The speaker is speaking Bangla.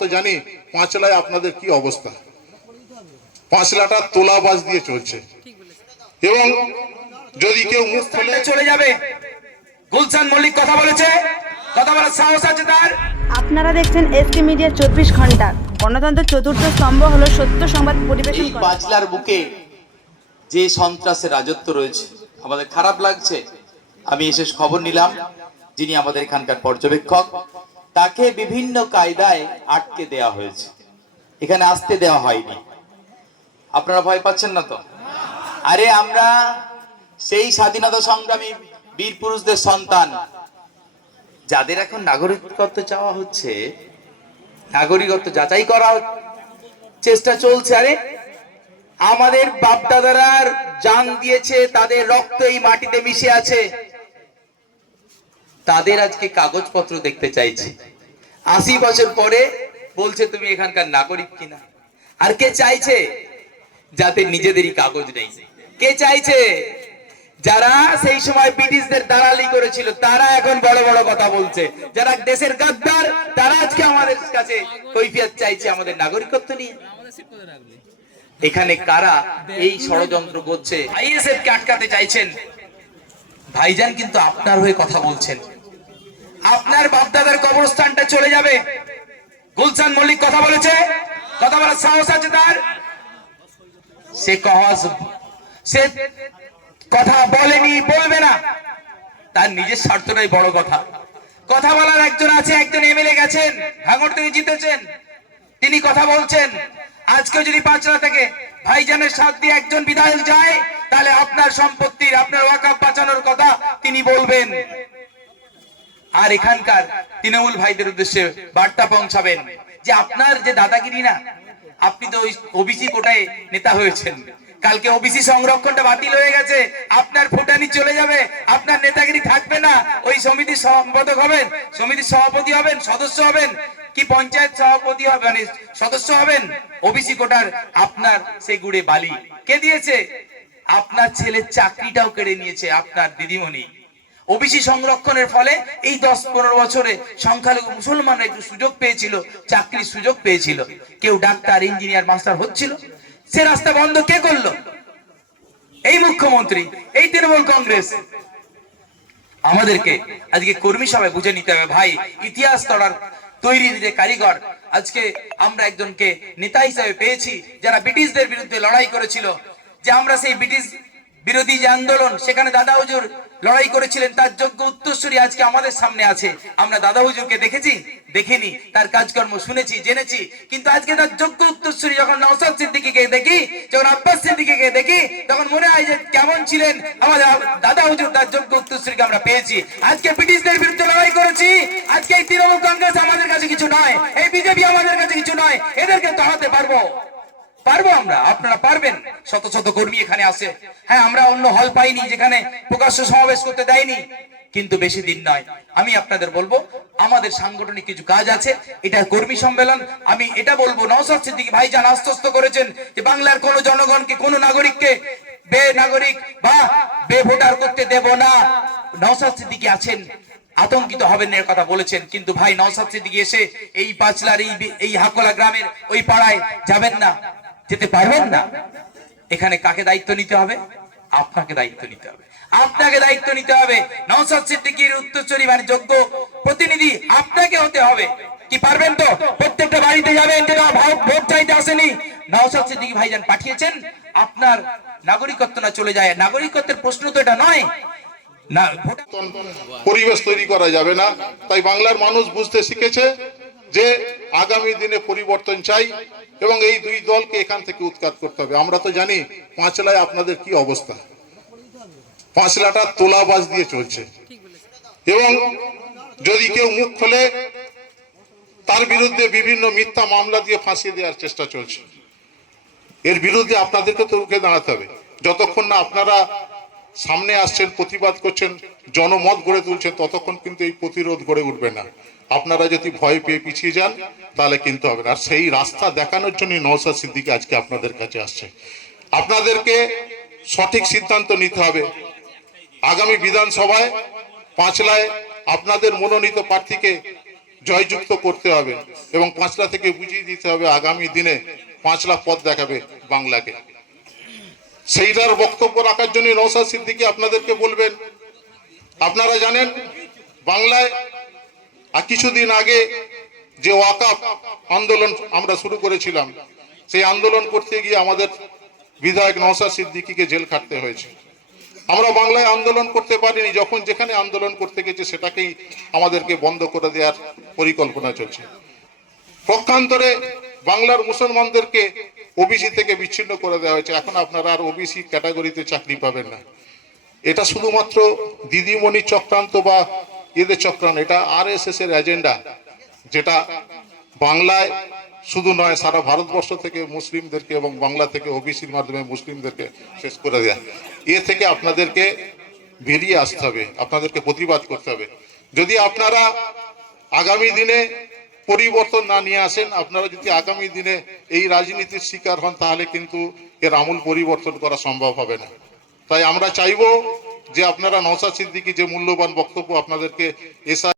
তো জানি পাঁচলায় আপনাদের কি অবস্থা। পাঁচলাটা তোলাবাজ দিয়ে চলছে। এবং যদি কেউ মুখ খোলে চলে যাবে। গুলশান মল্লিক কথা বলেছে। কথা বলার সাহস আছে তার। আপনারা দেখছেন এসকে মিডিয়া চব্বিশ ঘণ্টা। গণতন্ত্রের চতুর্থ স্তম্ভ হলো সত্য সংবাদ পরিবেশন বাজলার বুকে যে সন্ত্রাসের রাজত্ব রয়েছে আমাদের খারাপ লাগছে। আমি এসে খবর নিলাম। যিনি আমাদের এখানকার পর্যবেক্ষক তাকে বিভিন্ন কায়দায় আটকে দেয়া হয়েছে। এখানে আসতে দেওয়া হয়নি। আপনারা ভয় পাচ্ছেন না তো? আরে আমরা সেই স্বাধীনতা সংগ্রামী বীর পুরুষদের সন্তান। যাদের এখন নাগরিকত্ব চাওয়া হচ্ছে, নাগরিকত্ব যাচাই করা চেষ্টা চলছে। আরে, আমাদের বাপ দাদারা জান দিয়েছে, তাদের রক্ত এই মাটিতে মিশে আছে। তাদের আজকে কাগজপত্র দেখতে চাইছে। আশি বছর পরে বলছে, তুমি এখানকার নাগরিক কিনা? আর কে চাইছে? যাদের নিজেদেরই কাগজ নেই। কে চাইছে? যারা সেই সময় ব্রিটিশদের দালালি করেছিল, তারা এখন বড় বড় কথা বলছে। যারা দেশের গাদ্দার, তারা আজকে আমাদের কাছে কৈফিয়ত চাইছে আমাদের নাগরিকত্ব নিয়ে। এখানে কারা এই ষড়যন্ত্র করছে? আইএসএফ কে আটকাতে চাইছেন? ভাইজান কিন্তু আপনার হয়ে কথা বলছেন। আপনার বাপদাদার কবরস্থানটা চলে যাবে। গুলশান মল্লিক কথা বলেছে। কথা বলার সাহস আছে তার? সে কহস, সে কথা বলেনি, বলবে না। তার নিজের স্বার্থটাই বড় কথা। কথা বলার একজন আছে, একজন এমএলএ গেছেন, ভাঙড় থেকে জিতেছেন। তিনি কথা বলছেন আজকে যদি পাঁচরা থেকে, ভাইজানের সাথ দিয়ে একজন বিধায়ক যায়, তাহলে আপনার সম্পত্তির, আপনার ওয়াকাপ বাঁচানোর কথা তিনি বলবেন। আর এখানকার তৃণমূল ভাইদের উদ্দেশ্যে বার্তা পৌঁছাবেন যে আপনার যে দাদাগিরি না, আপনি তো ওবিসি কোটায় নেতা হয়েছেন। কালকে ওবিসি সংরক্ষণটা বাতিল হয়ে গেছে, আপনার ফুটানি চলে যাবে, আপনার নেতাগিরি থাকবে না, ওই সমিতির সম্পাদক হবেন, সমিতির সভাপতি হবেন, সদস্য হবেন। কি পঞ্চায়েত সভাপতি হবেন মানে সদস্য হবেন? ওবিসি কোটার আপনার সেই গুড়ে বালি। কে দিয়েছে? আপনার ছেলের চাকরিটাও কেড়ে নিয়েছে আপনার দিদিমণি। ওবিসি সংরক্ষণের ফলে এই দশ পনেরো বছরে সংখ্যালঘু মুসলমানরা একটু সুযোগ পেয়েছিল, চাকরির সুযোগ পেয়েছিল। কেউ ডাক্তার, ইঞ্জিনিয়ার, মাস্টার হচ্ছিল। সে রাস্তা বন্ধ কে করল? এই মুখ্যমন্ত্রী, এই তৃণমূল কংগ্রেস। আমাদেরকে আজকে কর্মী সবাই বুঝে নিতে হবে, ভাই, ইতিহাস তড়ার তৈরি যে কারিগর, আজকে আমরা একজনকে নেতা হিসেবে পেয়েছি, যারা ব্রিটিশদের বিরুদ্ধে লড়াই করেছিল, যে আমরা সেই ব্রিটিশ বিরোধী যে আন্দোলন, সেখানে দাদা হুজুর লড়াই করেছিলেন, তার যোগ্য উত্তরসূরি আজকে আমাদের সামনে আছে। আমরা দাদা হুজুরকে দেখেছি? দেখিনি। তার কাজকর্ম শুনেছি, জেনেছি। কিন্তু আজকে তার যোগ্য উত্তরসূরি যখন নওসাদ সিদ্দিকিকে দেখি, যখন আব্বাস সিদ্দিকিকে দেখি, তখন মনে হয় যে কেমন ছিলেন আমাদের দাদা হুজুর, তার যোগ্য উত্তরসূরিকে আমরা পেয়েছি। আজকে ব্রিটিশদের বিরুদ্ধে লড়াই করেছি। আজকে এই তৃণমূল কংগ্রেস আমাদের কাছে কিছু নয়, এই বিজেপি আমাদের কাছে কিছু নয়, এদেরকে তাড়াতে পারব। পারব আমরা? আপনারা পারবেন? শত শত কর্মী এখানে আসে হ্যাঁ আমরা অন্য হল পাইনি যেখানে প্রকাশ্য সমাবেশ করতে দেয়নি। কিন্তু বেশি দিন নয়। আমি আপনাদের বলব, আমাদের সাংগঠনিক কিছু কাজ আছে। এটা কর্মী সম্মেলন। আমি এটা বলব নওসাদ সিদ্দিকী ভাইজান আশ্বস্ত করেছেন যে বাংলার কোন জনগণকে কোন নাগরিককে বে নাগরিক বা বে ভোটার করতে দেব না? নওসাদ সিদ্দিকী আছেন, আতঙ্কিত হবেন এর কথা বলেছেন। কিন্তু ভাই নওসাদ সিদ্দিকী এসে এই পাঁচলার, এই এই হাকোলা গ্রামের ওই পাড়ায় যাবেন না। যেতে পারবেন না, এখানে কাকে দায়িত্ব নিতে হবে? আপনাকে দায়িত্ব নিতে হবে। আপনাকে দায়িত্ব নিতে হবে নওসাদ সিদ্দিকীর উত্তরসূরি মানে যোগ্য প্রতিনিধি। আপনাকে হতে হবে। কি পারবেন তো? প্রত্যেকটা বাড়িতে যাবেন যেটা ভোট চাইতে আসেনি। নওসাদ সিদ্দিকী ভাইজান পাঠিয়েছেন। আপনার নাগরিকত্ব না চলে যায়। নাগরিকত্বের প্রশ্ন তো এটা নয়। না পরিবেশ তৈরি করা যাবে না। তাই বাংলার মানুষ বুঝতে শিখেছে যে আগামী দিনে পরিবর্তন চাই এবং এই দুই দলকে এখান থেকে উৎখাত করতে হবে। আমরা তো জানি পাঁচলায় আপনাদের কি অবস্থা। পাঁচলাটা তোলাবাজ দিয়ে চলছে। এবং যদি কেউ মুখ খোলে, তার বিরুদ্ধে বিভিন্ন মিথ্যা মামলা দিয়ে ফাঁসিয়ে দেওয়ার চেষ্টা চলছে। এর বিরুদ্ধে আপনাদেরকে তো রুখে দাঁড়াতে হবে। যতক্ষণ না আপনারা সামনে আসছেন, প্রতিবাদ করছেন, জনমত গড়ে তুলছেন, ততক্ষণ কিন্তু এই প্রতিরোধ গড়ে উঠবে না। আপনারা যদি ভয় পেয়ে পিছিয়ে যান, তাহলে কিন্তু হবে না। আর সেই রাস্তা দেখানোর জন্য নওসাদ সিদ্দিকি আজকে আপনাদের কাছে আসছে। আপনাদেরকে সঠিক সিদ্ধান্ত নিতে হবে। আগামী বিধানসভায় পাঁচলায় আপনাদের মনোনীত প্রার্থীকে জয়যুক্ত করতে হবে এবং পাঁচলা থেকে বুঝিয়ে দিতে হবে আগামী দিনে পাঁচলা পথ দেখাবে বাংলাকে। সেইটার বক্তব্য রাখার জন্য নৌসাদ সিদ্দিকি আপনাদেরকে বলবেন। আপনারা জানেন, বাংলায় আর কিছুদিন আগে যে ওয়াকাপ আন্দোলন আমরা শুরু করেছিলাম, সেই আন্দোলন করতে গিয়ে আমাদের বিধায়ক নওসাদ সিদ্দিকিকে জেল খাটতে হয়েছে। আমরা বাংলায় আন্দোলন করতে পারিনি, যখন যেখানে আন্দোলন করতে গেছে সেটাকেই আমাদেরকে বন্ধ করে দেওয়ার পরিকল্পনা চলছে। পক্ষান্তরে বাংলার মুসলমানদেরকে ওবিসি থেকে বিচ্ছিন্ন করে দেওয়া হয়েছে। এখন আপনারা আর ওবিসি ক্যাটাগরিতে চাকরি পাবেন না। এটা শুধুমাত্র দিদিমণি চক্রান্ত বা এদের চক্রান্ত, এটা আর এস এর এজেন্ডা যেটা বাংলায় শুধু নয়, সারা ভারতবর্ষ থেকে মুসলিমদেরকে এবং বাংলা থেকে ওবিসির মাধ্যমে মুসলিমদেরকে শেষ করে দেয়া। এ থেকে আপনাদেরকে বেরিয়ে আসতে হবে, আপনাদেরকে প্রতিবাদ করতে হবে। যদি আপনারা আগামী দিনে পরিবর্তন না নিয়ে আসেন, আপনারা যদি আগামী দিনে এই রাজনীতির শিকার হন, তাহলে কিন্তু এর আমূল পরিবর্তন করা সম্ভব হবে না। তাই আমরা চাইব যে আপনারা নওসাদ সিদ্দিকি যে মূল্যবান বক্তব্য আপনাদেরকে এসআই